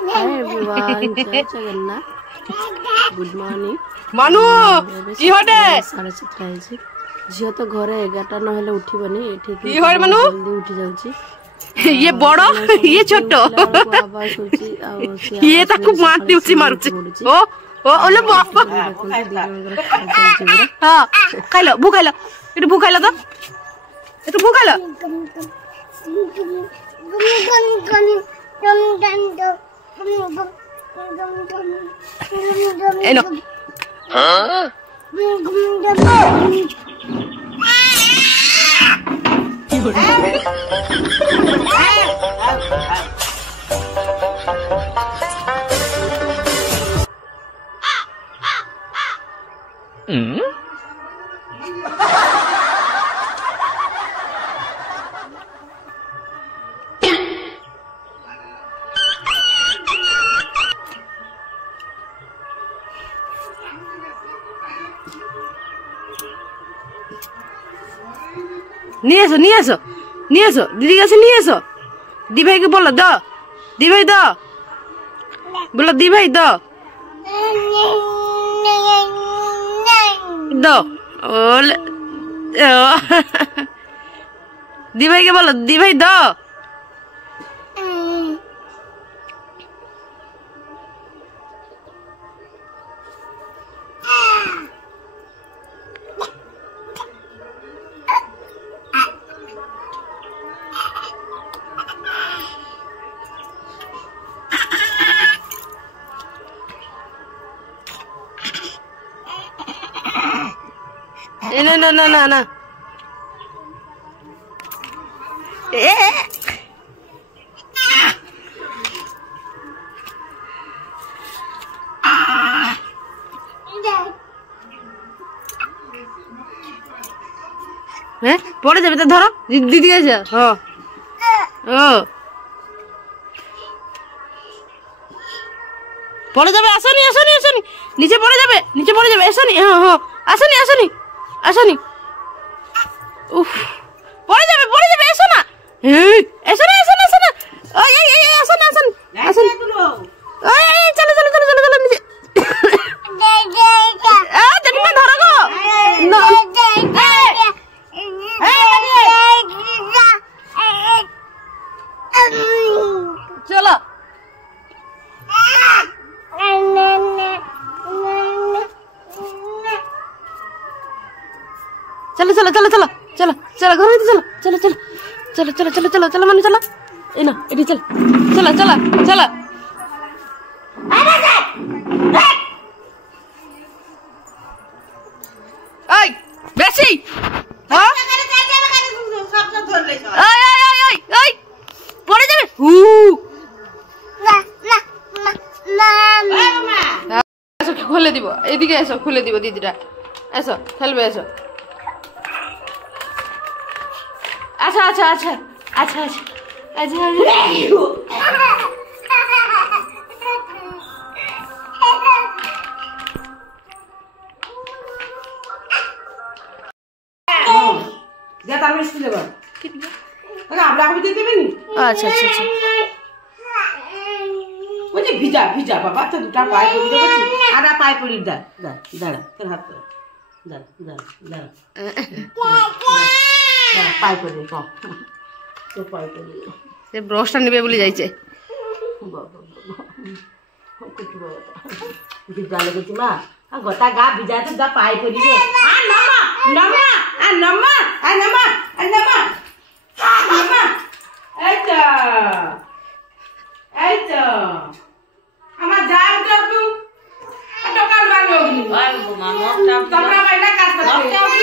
Hi everyone, Jai Jagannath. Good morning. Manu, কি হটে? 7:30 ହେଇଛି। ଝିଅ ତ ଘରେ 11ଟା ନହେଲେ ଉଠିବନି ଏଠି কি হয় মানু? ଜଲ୍ଦି ଉଠି ଯାଉଛି। ये बड़ ये छोट आवाज होची ଆଉ ये ताकू मारती उची मारुची ओ ओ ओले बाप हां खाइलो भू खाइलो इट भू खाइलो तो इट भू खाइलो एनो हां নিয়ে আসো দিদি কাছে নিয়ে আসো দি ভাইকে বলো দাও দি ভাই দাও বলো দি ভাই দাও দাও ওলে দি ভাইকে বলো দি ভাই দাও না পড়ে যাবে তো ধরো দিদি আছে হ্যাঁ ও পড়ে যাবে আসনি নিচে পড়ে যাবে আসনি হ্যাঁ আসনি উফ পড়ে যাবে এসো না এসো না ওই আসনি চলো নিচে জেঠিমা ধরো গো চলো चलो घर में चलो मनु चलो ए ना एडी चलो आई बेसी हां आई पड़े जाबे ऐसा खोले দিব এদিকে এসো খুলে দিব দিদিরা এসো খেলবে এসো अच्छा अच्छा ভিজা বাবা তো দুটা পায়ে পড়ি দেবছি আদা পায়ে পড়ি দাঁড়া তোর হাত দাঁড়া পায়ে পড়ি তো পায়ে পড়ি সে ব্রশটা নেবে বলে যাইছে ভিজা লেগেছি মা গোটা গা ভিজাতে দা পায়ে পড়ি রে নমা এই তো আমার যাও তো একটু টাকা লাগবে ওগুলি আর মামা তোমরা বাইরে কাজ করতে